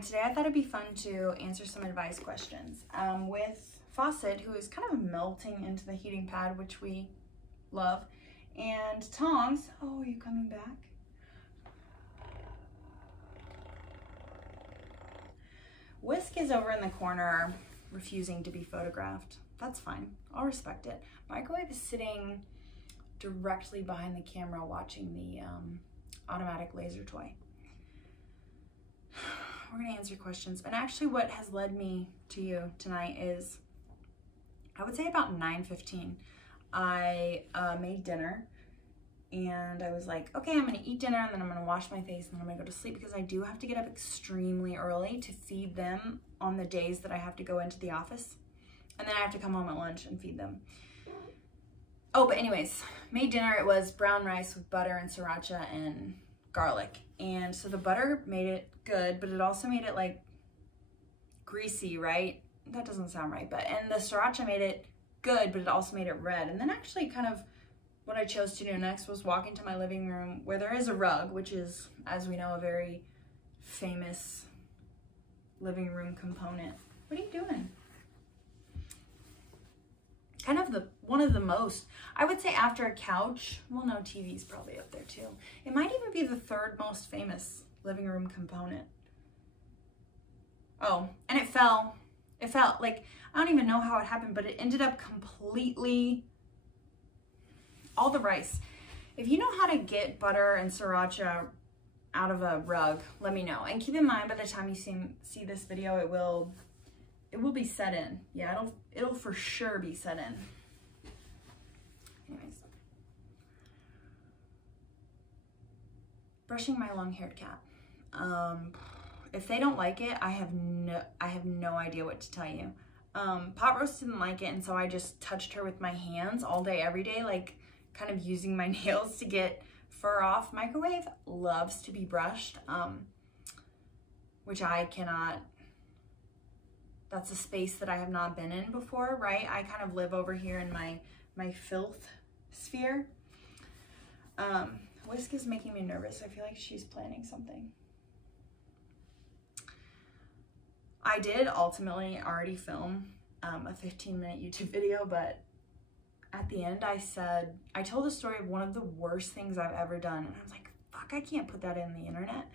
Today I thought it'd be fun to answer some advice questions with Faucet, who is kind of melting into the heating pad, which we love, and Tongs. Oh, are you coming back? Whisk is over in the corner refusing to be photographed. That's fine, I'll respect it. Microwave is sitting directly behind the camera watching the automatic laser toy. We're gonna answer questions. And actually what has led me to you tonight is, I would say about 9:15, I made dinner and I was like, okay, I'm gonna eat dinner and then I'm gonna wash my face and then I'm gonna go to sleep, because I do have to get up extremely early to feed them on the days that I have to go into the office. And then I have to come home at lunch and feed them. Oh, but anyways, made dinner. It was brown rice with butter and sriracha and garlic. And so the butter made it good, but it also made it like greasy, right? That doesn't sound right, but, and the sriracha made it good, but it also made it red. And then actually kind of what I chose to do next was walk into my living room where there is a rug, which is, as we know, a very famous living room component. What are you doing? Kind of one of the most, I would say after a couch, well no, TV's probably up there too. It might even be the third most famous living room component. Oh, and it fell like, I don't even know how it happened, but it ended up completely, all the rice. If you know how to get butter and sriracha out of a rug, let me know. And keep in mind, by the time you see this video, it will be set in. Yeah, it'll for sure be set in. Anyways. Brushing my long-haired cat. If they don't like it, I have no idea what to tell you. Pot Roast didn't like it, and so I just touched her with my hands all day, every day, like kind of using my nails to get fur off. Microwave loves to be brushed, which I cannot. That's a space that I have not been in before, right? I kind of live over here in my filth sphere. Whisk is making me nervous. I feel like she's planning something. I did ultimately already film a 15-minute YouTube video, but at the end I told the story of one of the worst things I've ever done, and I was like, fuck, I can't put that in the internet.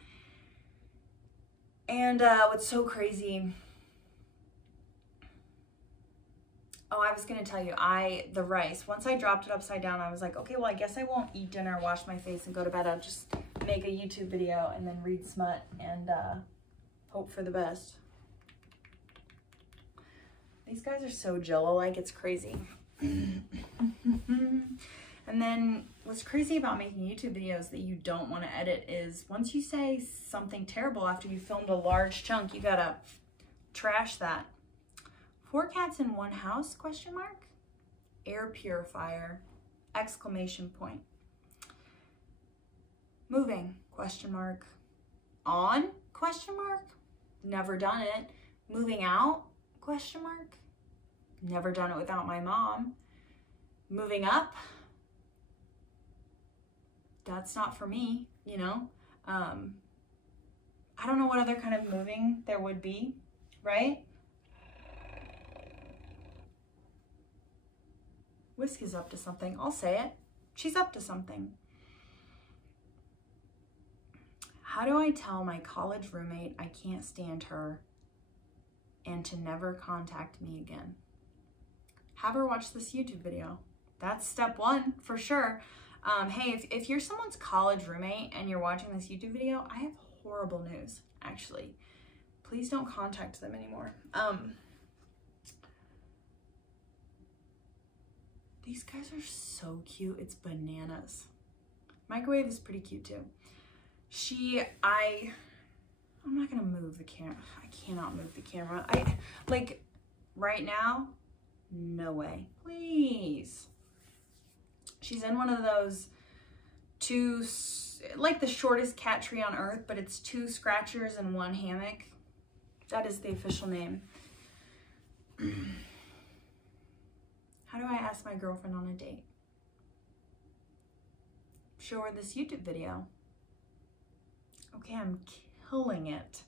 And what's so crazy, oh, I was gonna tell you, the rice, once I dropped it upside down, I was like, okay, well, I guess I won't eat dinner, wash my face, and go to bed. I'll just make a YouTube video and then read smut and hope for the best. These guys are so Jello-like, it's crazy. And then what's crazy about making YouTube videos that you don't want to edit is once you say something terrible after you filmed a large chunk, you gotta trash that. 4 cats in one house, question mark? Air purifier, exclamation point. Moving, question mark. On, question mark? Never done it. Moving out, question mark? Never done it without my mom. Moving up? That's not for me, you know? I don't know what other kind of moving there would be, right? Whisk is up to something. I'll say it. She's up to something. How do I tell my college roommate I can't stand her and to never contact me again? Have her watch this YouTube video. That's step 1 for sure. Hey, if you're someone's college roommate and you're watching this YouTube video, I have horrible news, actually. Please don't contact them anymore. These guys are so cute. It's bananas. Microwave is pretty cute too. I'm not gonna move the camera. I cannot move the camera. Like right now, no way. Please. She's in one of those like the shortest cat tree on earth, but it's 2 scratchers and 1 hammock. That is the official name. How do I ask my girlfriend on a date? Show her this YouTube video. Okay, I'm killing it.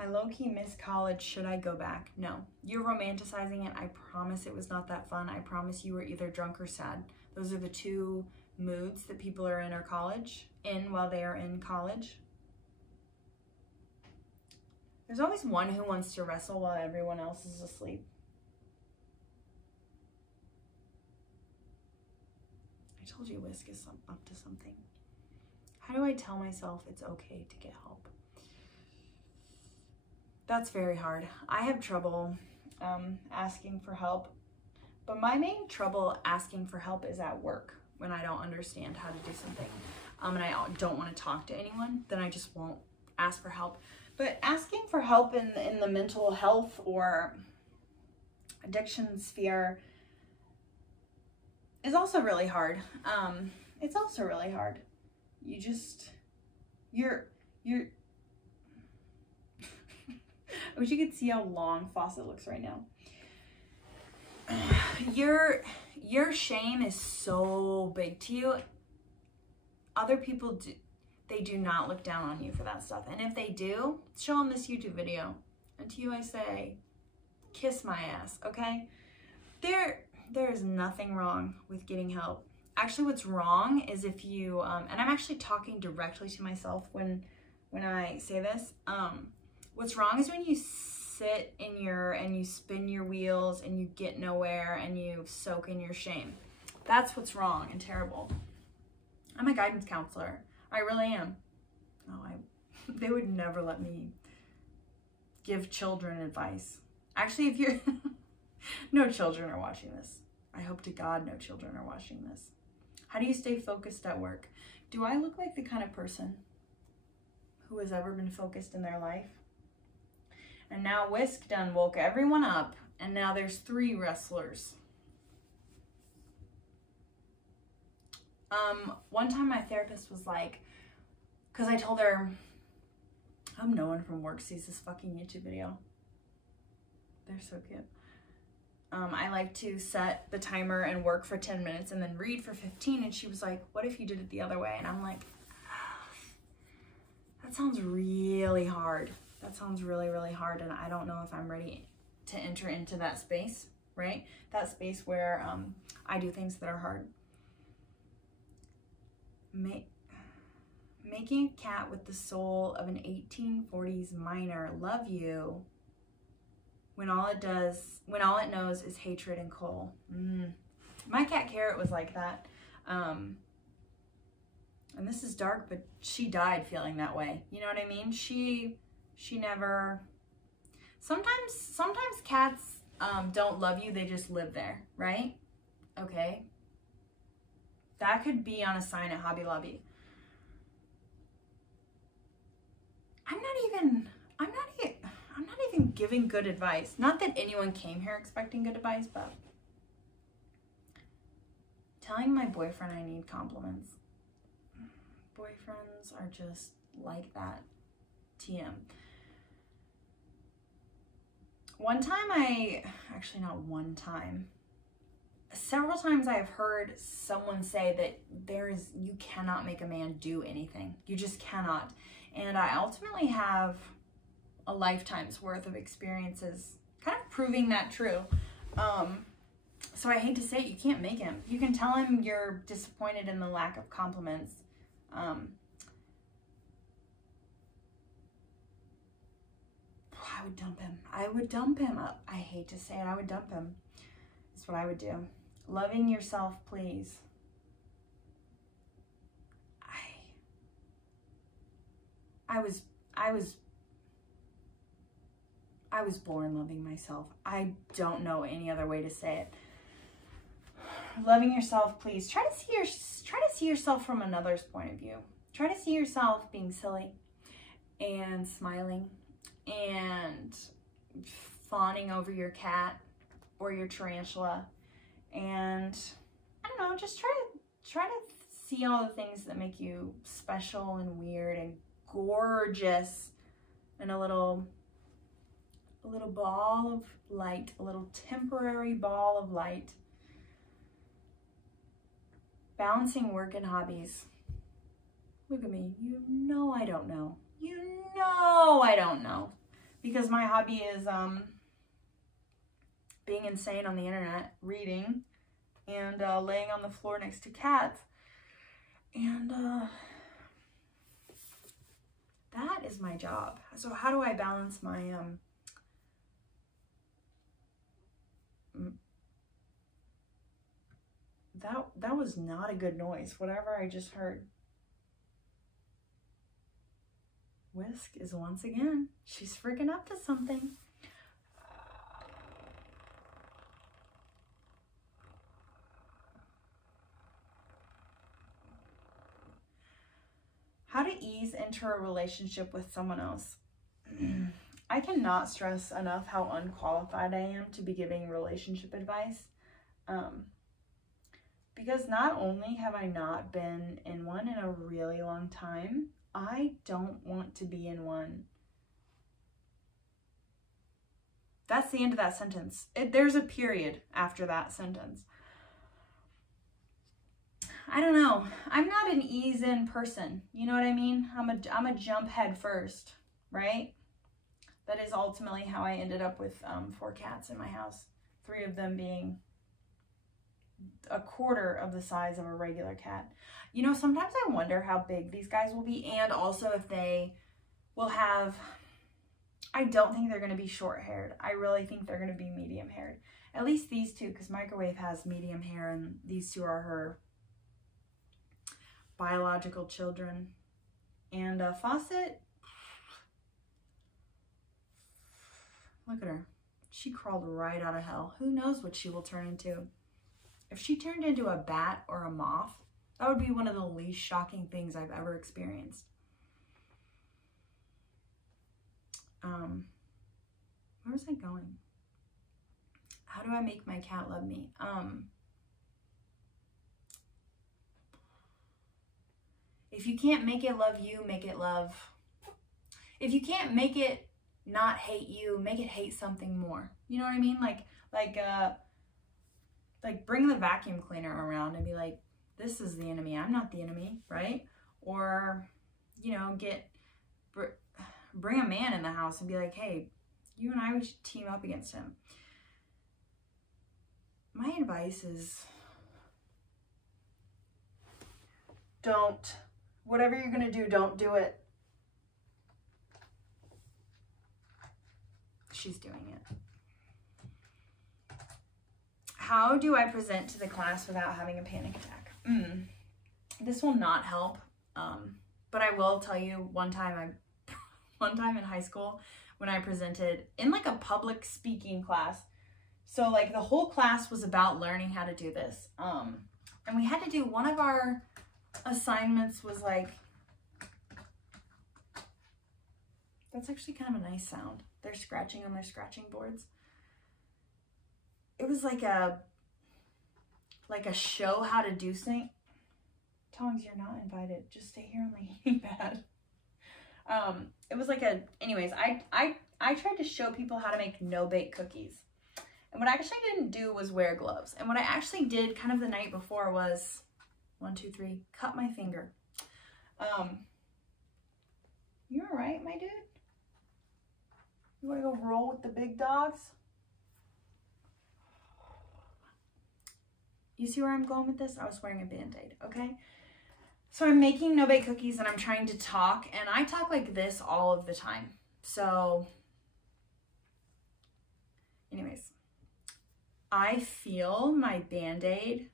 I low-key miss college. Should I go back? No. You're romanticizing it. I promise it was not that fun. I promise you were either drunk or sad. Those are the two moods that people are in while they are in college. There's always one who wants to wrestle while everyone else is asleep. I told you Whisk is up to something. How do I tell myself it's okay to get help? That's very hard. I have trouble asking for help, but my main trouble asking for help is at work when I don't understand how to do something and I don't want to talk to anyone, then I just won't ask for help. But asking for help in the mental health or addiction sphere is also really hard. It's also really hard. You're I wish you could see how long Fawcett looks right now. Your shame is so big to you. Other people they do not look down on you for that stuff. And if they do, show them this YouTube video. And to you I say, kiss my ass, okay? There is nothing wrong with getting help. Actually, what's wrong is if you, and I'm actually talking directly to myself when I say this, what's wrong is when you sit and you spin your wheels and you get nowhere and you soak in your shame. That's what's wrong and terrible. I'm a guidance counselor. I really am. No, they would never let me give children advice. Actually, if you're, no children are watching this. I hope to God no children are watching this. How do you stay focused at work? Do I look like the kind of person who has ever been focused in their life? And now Whisk done woke everyone up, and now there's 3 wrestlers. One time my therapist was like, because I told her, I hope no one from work sees this fucking YouTube video. They're so cute. I like to set the timer and work for 10 minutes and then read for 15. And she was like, what if you did it the other way? And I'm like, that sounds really hard. That sounds really, really hard. And I don't know if I'm ready to enter into that space, right? That space where I do things that are hard. Making a cat with the soul of an 1840s miner love you when all it knows is hatred and coal. My cat Carrot was like that. And this is dark, but she died feeling that way. You know what I mean? She never, sometimes cats don't love you, they just live there, right? Okay. That could be on a sign at Hobby Lobby. I'm not even giving good advice. Not that anyone came here expecting good advice, but telling my boyfriend I need compliments. Boyfriends are just like that. TM. Several times I have heard someone say that you cannot make a man do anything. You just cannot. And I ultimately have a lifetime's worth of experiences kind of proving that true. So I hate to say it, you can't make him. You can tell him you're disappointed in the lack of compliments. I would dump him. I hate to say it, I would dump him. That's what I would do. Loving yourself, please. I was born loving myself. I don't know any other way to say it. Loving yourself, please. Try to see yourself from another's point of view. Try to see yourself being silly and smiling and fawning over your cat or your tarantula, and I don't know, just try to see all the things that make you special and weird and gorgeous, and a little ball of light, a little temporary ball of light. Balancing work and hobbies. Look at me. You know I don't know. You know I don't know. because my hobby is being insane on the internet, reading, and laying on the floor next to cats. And that is my job. So how do I balance my that was not a good noise, whatever I just heard. Whisk is once again, she's freaking up to something. How to ease into a relationship with someone else. I cannot stress enough how unqualified I am to be giving relationship advice. Because not only have I not been in one in a really long time, I don't want to be in one. That's the end of that sentence. There's a period after that sentence. I don't know. I'm not an ease in person. You know what I mean? I'm a jump head first, right? That is ultimately how I ended up with 4 cats in my house. 3 of them being a quarter of the size of a regular cat. You know, sometimes I wonder how big these guys will be, and also if they will have, I don't think they're going to be short haired. I really think they're going to be medium haired. At least these 2, because Microwave has medium hair and these 2 are her biological children. And Fawcett, look at her. She crawled right out of hell. Who knows what she will turn into? If she turned into a bat or a moth, that would be one of the least shocking things I've ever experienced. Where was I going? How do I make my cat love me? If you can't make it love you, make it love. If you can't make it not hate you, make it hate something more. You know what I mean? Like bring the vacuum cleaner around and be like, this is the enemy, I'm not the enemy, right? Or, you know, bring a man in the house and be like, hey, you and I, we should team up against him. My advice is, whatever you're gonna do, don't do it. She's doing it. How do I present to the class without having a panic attack? This will not help, but I will tell you one time in high school when I presented in like a public speaking class. So like the whole class was about learning how to do this. And we had to do, one of our assignments was like, that's actually kind of a nice sound. They're scratching on their scratching boards. It was like a show how to do things. Tongs, you're not invited. Just stay here on the pad. It was like anyways, I tried to show people how to make no-bake cookies. And what I actually didn't do was wear gloves. And what I actually did kind of the night before was, 1, 2, 3, cut my finger. You all right, my dude? You wanna go roll with the big dogs? You see where I'm going with this? I was wearing a Band-Aid, okay? So I'm making no-bake cookies and I'm trying to talk, and I talk like this all of the time. So anyways, I feel my Band-Aid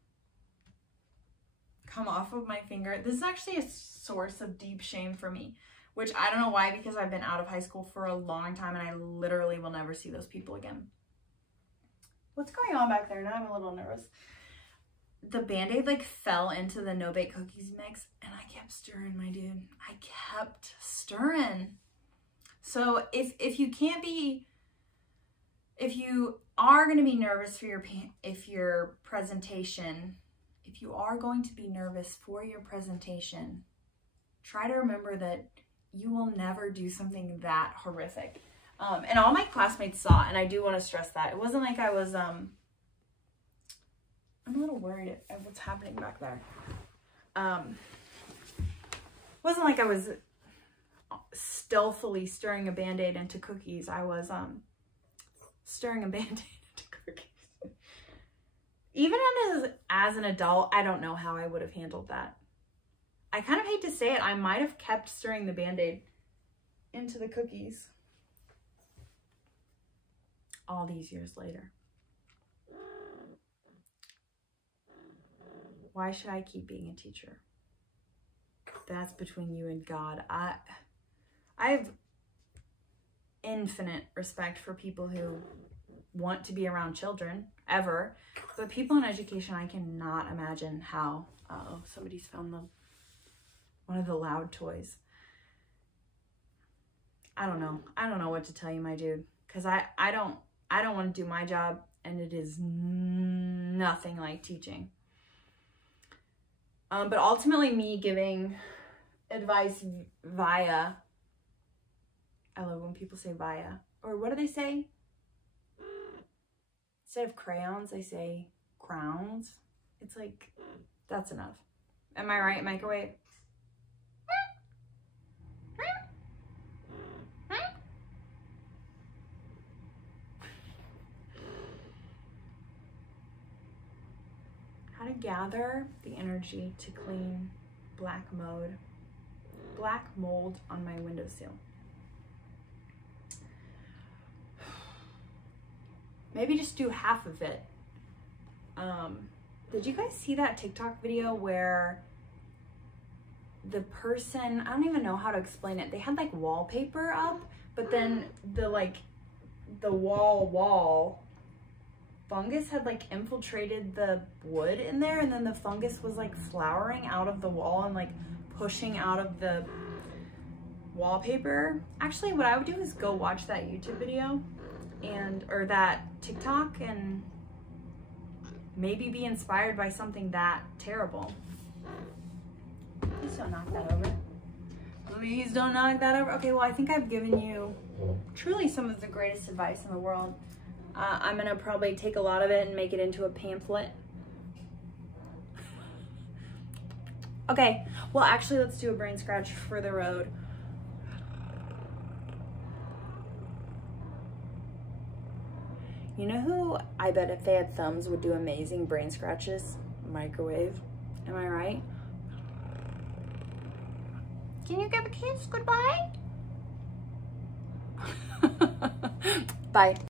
come off of my finger. This is actually a source of deep shame for me, which I don't know why, because I've been out of high school for a long time and I literally will never see those people again. What's going on back there? Now I'm a little nervous. The Band-Aid like fell into the no-bake cookies mix and I kept stirring, my dude. I kept stirring. So if you are going to be nervous for your presentation, if you are going to be nervous for your presentation, try to remember that you will never do something that horrific. And all my classmates saw it, and I do want to stress that. It wasn't like I was, I'm a little worried at what's happening back there. It wasn't like I was stealthily stirring a Band-Aid into cookies. I was stirring a Band-Aid into cookies. Even as an adult, I don't know how I would have handled that. I kind of hate to say it, I might have kept stirring the Band-Aid into the cookies all these years later. Why should I keep being a teacher? That's between you and God. I have infinite respect for people who want to be around children, ever. But people in education, I cannot imagine how. Uh-oh, somebody's found one of the loud toys. I don't know. I don't know what to tell you, my dude. Because I don't want to do my job, and it is nothing like teaching. But ultimately, me giving advice via, I love when people say via, or what do they say? Instead of crayons, they say crowns. It's like, that's enough. Am I right, microwave? How to gather the energy to clean black mold on my windowsill. Maybe just do half of it. Did you guys see that TikTok video where the person, I don't even know how to explain it. They had like wallpaper up, but then the wall fungus had like infiltrated the wood in there, and then the fungus was like flowering out of the wall and like pushing out of the wallpaper. Actually, what I would do is go watch that YouTube video or that TikTok and maybe be inspired by something that terrible. Please don't knock that over. Please don't knock that over. Okay, well, I think I've given you truly some of the greatest advice in the world. I'm gonna probably take a lot of it and make it into a pamphlet. Okay, well, actually, let's do a brain scratch for the road. You know who I bet if they had thumbs would do amazing brain scratches? Microwave. Am I right? Can you give a kiss? Goodbye? Bye.